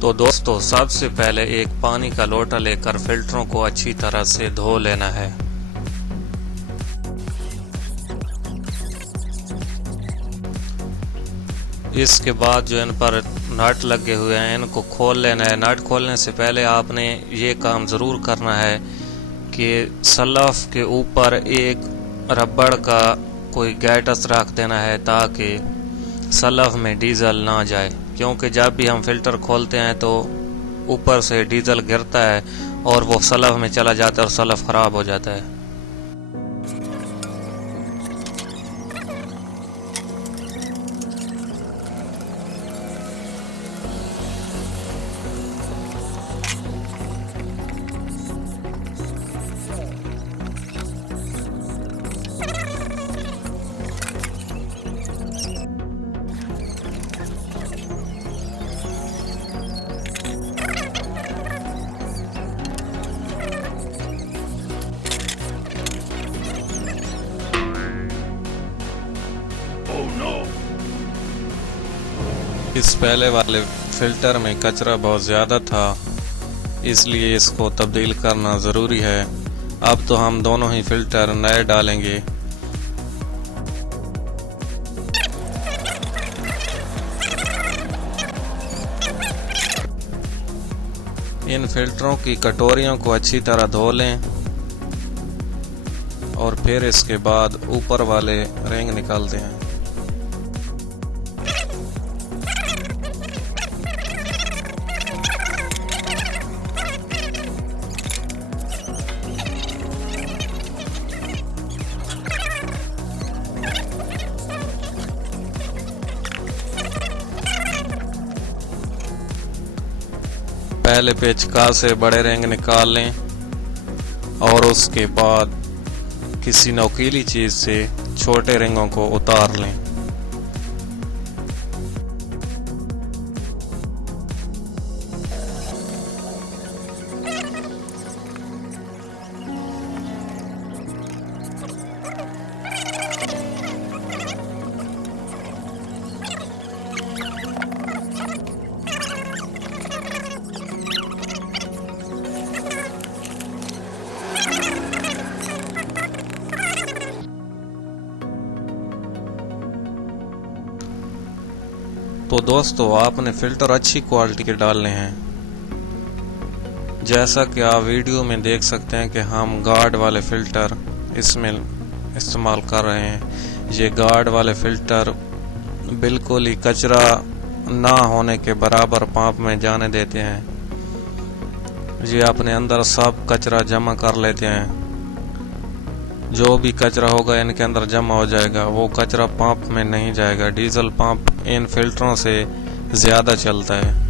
तो दोस्तों सबसे पहले एक पानी का लोटा लेकर फिल्टरों को अच्छी तरह से धो लेना है। इसके बाद जो इन पर नट लगे हुए हैं इनको खोल लेना है। नट खोलने से पहले आपने ये काम ज़रूर करना है कि सलफ के ऊपर एक रबड़ का कोई गैटस रख देना है ताकि सलफ में डीजल ना जाए, क्योंकि जब भी हम फिल्टर खोलते हैं तो ऊपर से डीजल गिरता है और वो सलफ में चला जाता है और सलफ ख़राब हो जाता है। इस पहले वाले फिल्टर में कचरा बहुत ज़्यादा था, इसलिए इसको तब्दील करना ज़रूरी है। अब तो हम दोनों ही फिल्टर नए डालेंगे। इन फिल्टरों की कटोरियों को अच्छी तरह धो लें और फिर इसके बाद ऊपर वाले रिंग निकाल दें। पहले पेचकस से बड़े रिंग निकाल लें और उसके बाद किसी नोकीली चीज़ से छोटे रिंगों को उतार लें। तो दोस्तों आपने फ़िल्टर अच्छी क्वालिटी के डालने हैं। जैसा कि आप वीडियो में देख सकते हैं कि हम गार्ड वाले फ़िल्टर इसमें इस्तेमाल कर रहे हैं। ये गार्ड वाले फ़िल्टर बिल्कुल ही कचरा ना होने के बराबर पंप में जाने देते हैं। ये अपने अंदर सब कचरा जमा कर लेते हैं। जो भी कचरा होगा इनके अंदर जमा हो जाएगा, वो कचरा पंप में नहीं जाएगा। डीजल पंप इन फिल्टरों से ज़्यादा चलता है।